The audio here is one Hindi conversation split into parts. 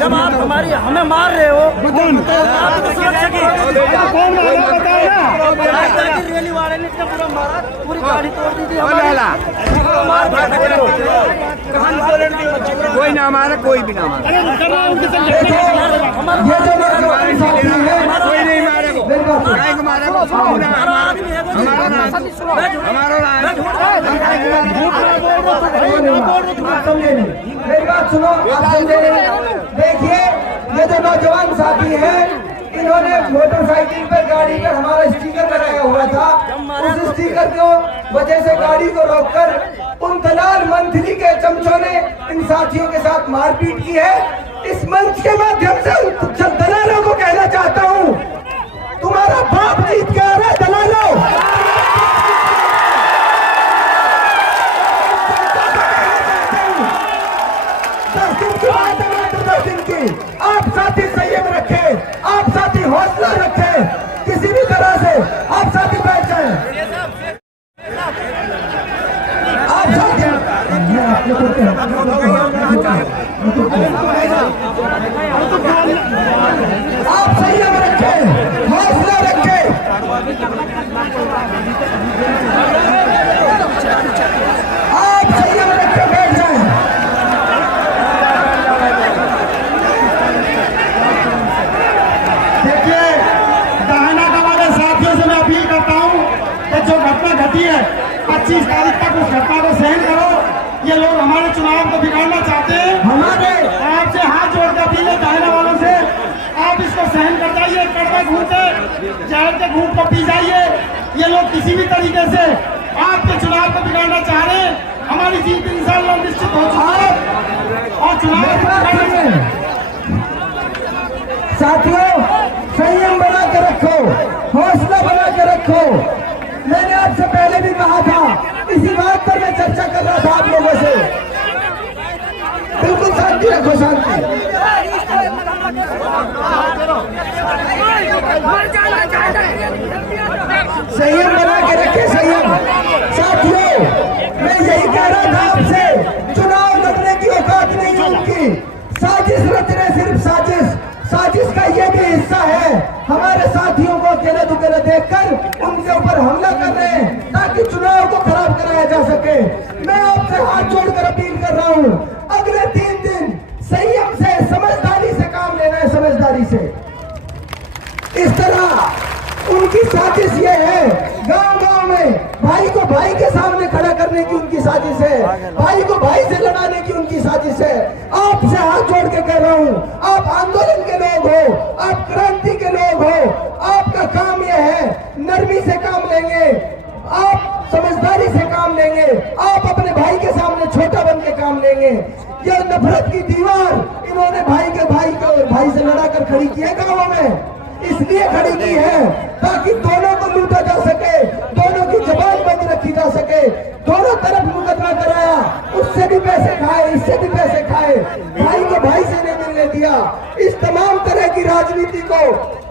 जब आप हमारी हमें मार रहे हो रैली वाले ने इतना पूरा मारा, पूरी गाड़ी तोड़ दी थी। कोई ना मारा, कोई भी ना मारा, कोई नहीं मारेगा, मेरी बात सुनो, आप देखिए ये जो नौजवान साथी हैं, इन्होंने मोटरसाइकिल पर गाड़ी पर हमारा स्टिकर लगाया हुआ था। उस स्टिकर को वजह से गाड़ी को रोककर उन दलाल मंथली के चमचों ने इन साथियों के साथ मारपीट की है। इस मंच के माध्यम से दलालों को कहना चाहता हूँ, तुम्हारा बाप जीत के आ रहा है दलालों। आप साथी संयम रखें, आप साथी हौसला रखें, किसी भी तरह से आप साथी बैठ जाएं। आप साथी आप संयम रखें, हौसला रखें। आप संयम रखें, बैठ जाएं। जो घटना घटी है 25 तारीख तक उस घटना को सहन करो। ये लोग हमारे चुनाव को बिगाड़ना चाहते हैं। हमारे आपसे हाथ जोड़ कर अपील है दाहिना वालों से, आप इसको सहन कर जाइए, कड़वे घूट जहर के घूट को पी जाइए। ये लोग किसी भी तरीके से आपके चुनाव को बिगाड़ना चाह रहे हैं। हमारी जीत इंशाअल्लाह निश्चित हो चुकी है और चुनाव साथियों संयम बना के रखो, हौसला बना के रखो। मैंने आपसे पहले भी कहा था, इसी बात पर मैं चर्चा कर रहा था आप लोगों से। बिल्कुल शांति रखो, शांति। संयम बना के रखे, संयम। साथियों मैं यही कह रहा था आपसे, चुनाव लड़ने की औकात नहीं है उनकी। साजिश रच रहे, सिर्फ साजिश। साजिश का ये भी हिस्सा है, हमारे साथियों को अकेले दुकेले देखकर उनके ऊपर हमला कर रहे हैं ताकि चुनाव को खराब कराया जा सके। मैं आपसे हाथ जोड़कर अपील कर रहा हूं, अगले 3 दिन संयम से, समझदारी से काम लेना है, समझदारी से। इस तरह उनकी साजिश ये है, गांव-गांव में भाई को भाई के सामने खड़ा करने की उनकी साजिश है, भाई को भाई से लड़ाने की उनकी साजिश है। आपसे हाथ जोड़ के कह रहा हूं, आप आंदोलन के लोग हो, आप क्रांति के लोग हो, आपका काम यह है, नरमी से काम लेंगे, आप समझदारी से काम लेंगे, आप अपने भाई के सामने छोटा बन के काम लेंगे। यह नफरत की दीवार इन्होंने भाई से लड़ा कर खड़ी की है गाँवों में, इसलिए खड़ी की है ताकि दोनों को लूटा जा सके, दोनों की जबान बंद रखी जा सके। दोनों तरफ मुकदमा कराया, उससे भी पैसे खाए, इससे भी पैसे खाए, भाई को भाई से नहीं मिलने दिया। इस तमाम तरह की राजनीति को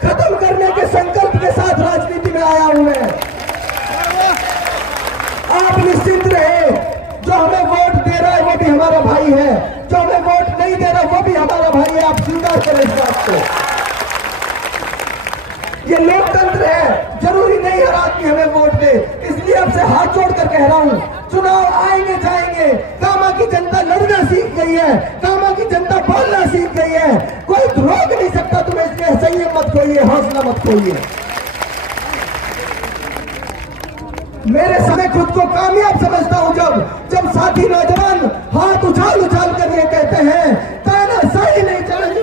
खत्म करने के संकल्प के साथ राजनीति में आया हूं मैं। आप निश्चिंत रहे, जो हमें वोट दे रहा है वो भी हमारा भाई है, जो हमें वोट नहीं दे रहा वो भी हमारा भाई है। आप स्वीकार करें इस बात को। ये लोकतंत्र है, जरूरी नहीं हर आदमी हमें वोट दे। इसलिए आपसे हाथ जोड़कर कह रहा हूं, चुनाव आएंगे जाएंगे, कामा की जनता लड़ना सीख गई है, कामा की जनता बोलना सीख गई है, कोई रोक नहीं सकता तुम्हें। इसलिए संयम मत खोइए, हौसला मत खोइए। मेरे समय खुद को कामयाब समझता हूं जब साथी नौजवान हाथ उछाल कर ये कहते हैं, तानाशाही नहीं चलेगी।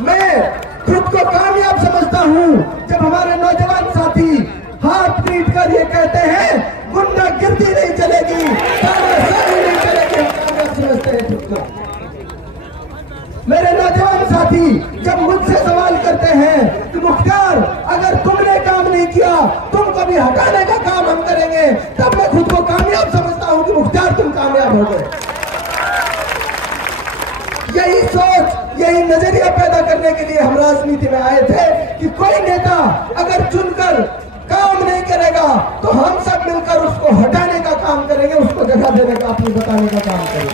मैं खुद को कामयाब समझता हूं जब हमारे नौजवान साथी हाथ पीट कर ये कहते हैं, गुंडागिर्दी नहीं चलेगी, तानाशाही नहीं चलेगी। हम कामयाब समझते हैं खुद को। मेरे नौजवान साथी जब मुझसे सवाल करते हैं कि मुख्तार अगर तुमने काम नहीं किया, तुमको भी हटाने का काम हम करेंगे, तब मैं खुद को कामयाब समझता हूं कि मुख्तार तुम कामयाब हो गए। यही सोच, यही नजरिया पैदा करने के लिए हम राजनीति में आए थे कि कोई नेता अगर चुनकर काम नहीं करेगा तो हम सब मिलकर उसको हटाने का काम करेंगे। को जगह देने का, अपनी बताने का काम करें।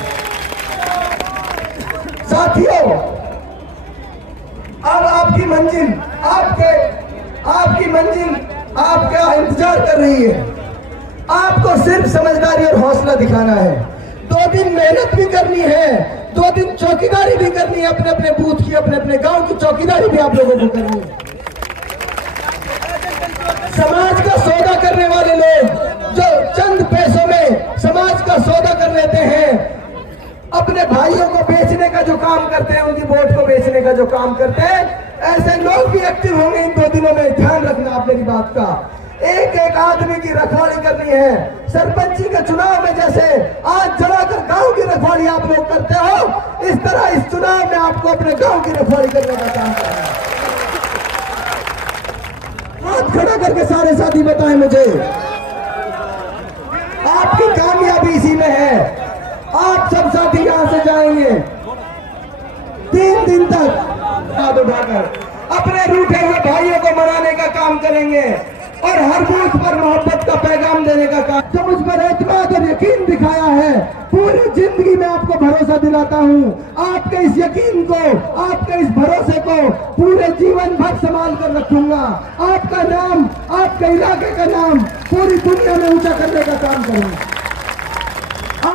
साथियों, अब आपकी मंजिल आपका इंतजार कर रही है। आपको सिर्फ समझदारी और हौसला दिखाना है। 2 दिन मेहनत भी करनी है, 2 दिन चौकीदारी भी करनी है, अपने अपने बूथ की, अपने अपने गांव की चौकीदारी भी आप लोगों को करनी है। समाज का सौदा करने वाले लोग जो चंद पैसों में समाज का सौदा कर लेते हैं, अपने भाइयों को बेचने का जो काम करते हैं, उनकी वोट को बेचने का जो काम करते हैं, ऐसे लोग भी एक्टिव होंगे इन 2 दिनों में। ध्यान रखना आप मेरी बात का। एक एक आदमी की रखवाली करनी है। सरपंची के चुनाव में जैसे आज जलाकर गांव की रखवाली आप लोग करते हो, इस तरह इस चुनाव में आपको अपने गांव की रखवाली करने का काम करना है। हाथ खड़ा करके सारे साथी बताएं मुझे, आपकी कामयाबी इसी में है। आप सब साथी यहां से जाएंगे 3 दिन तक हाथ उठाकर अपने रूठे हुए भाइयों को मनाने का काम करेंगे और हर बूथ पर मोहब्बत का पैगाम देने का काम। जो मुझ पर एतमाद और यकीन दिखाया है, पूरी जिंदगी में आपको भरोसा दिलाता हूं। आपके इस यकीन को, आपके इस भरोसे को पूरे जीवन भर संभाल कर रखूंगा। आपका नाम, आपके इलाके का नाम पूरी दुनिया में ऊंचा करने का काम करूंगा।